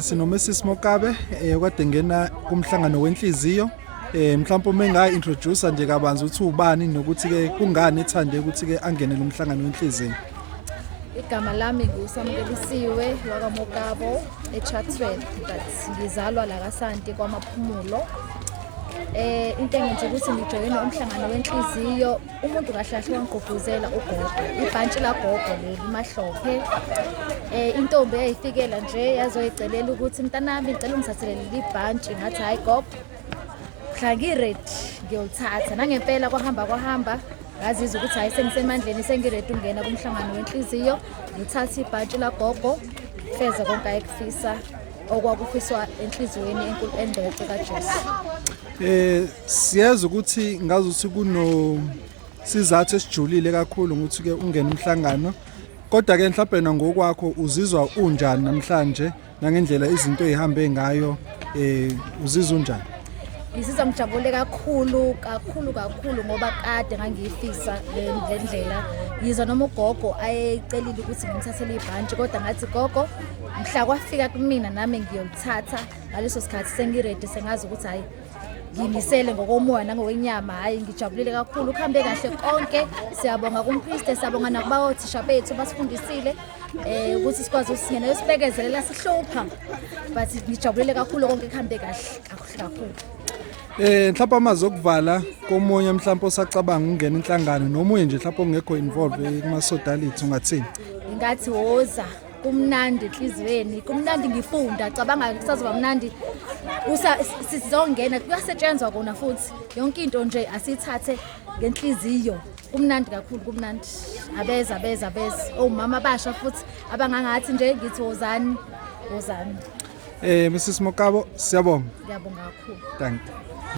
Sino Mrs Makabo kade ngena kumhlangano wenhliziyo mhlawumbe uma enga introduce nje kabanzi ukuthi ubani nokuthi ke kungani ethande ukuthi ke angene lo mhlangano wenhliziyo. Igama lami nguSamkelisiwe wakaMakabo eChartwell but ngizalwa la kaSanti kwamaphumulo. Into engenze ukuthi ngijoyine umhlangano wenhliziyo umuntu kahlahle wangigqugquzela ugogo ibhantshi la gogo leli mahlophe intombi eyayifikela nje yazoyicelela ukuthi mntanami ngicela ungisathelele libhantshi ngathi hayi gogo mhla ngiready ngiyolithatha nangempela kwahamba ngazizwa ukuthi hayi sengisemandleni sengiready ungena kumhlangano wenhliziyo ngithatha ibhantshi la gogo feze konke ayekufisa okwakufiswa enhliziyweni enkulu engcwele kaJesu. Siyazi ukuthi ngazi ukuthi kuno sizathu esijulile kakhulu ukuthi ke ungene umhlangano kodwa ke mhlawumbe nangokwakho uzizwa unjani namhlanje nangendlela izinto ezihambe ngayo uzizwa unjani? Ngizizwa ngijabule kakhulu ngoba kade ngangiyifisa le ndlela yizwa noma ugogo ayecelile ukuthi ngimthathele ibhantshi kodwa ngathi gogo mhla kwafika kumina nami ngiyolithatha ngaleso sikhathi sengiready sengazi ukuthi hayi ngimisele ngokomoya nangokwenyama hayi ngijabulile kakhulu ukuhambe kahle konke siyabonga kumpriest siyabonga nakuba othisha bethu basifundisile ukuthi sikwazi usingena yosibekezelela sihlupha but ngijabulile kakhulu konke kuhambe kahle. Mhlawumbe amazokuvala komunye mhlawumbe osacabanga ungena inhlangano nomunye nje mhlawumbe ongekho involved kuma Sodality ungathini? Ngathi woza kumnandi enhlizweni kumnandi ngifunda cabanga kusazoba mnandi sizongena kuyasetshenzwa kona futhi yonke into nje asithathe ngenhliziyo kumnandi kakhulu kumnandi abeza omama basha futhi abangangathi nje ngithi wozani. Mrs Makabo siyabonga. Ngiyabonga kakhulu. Thank you.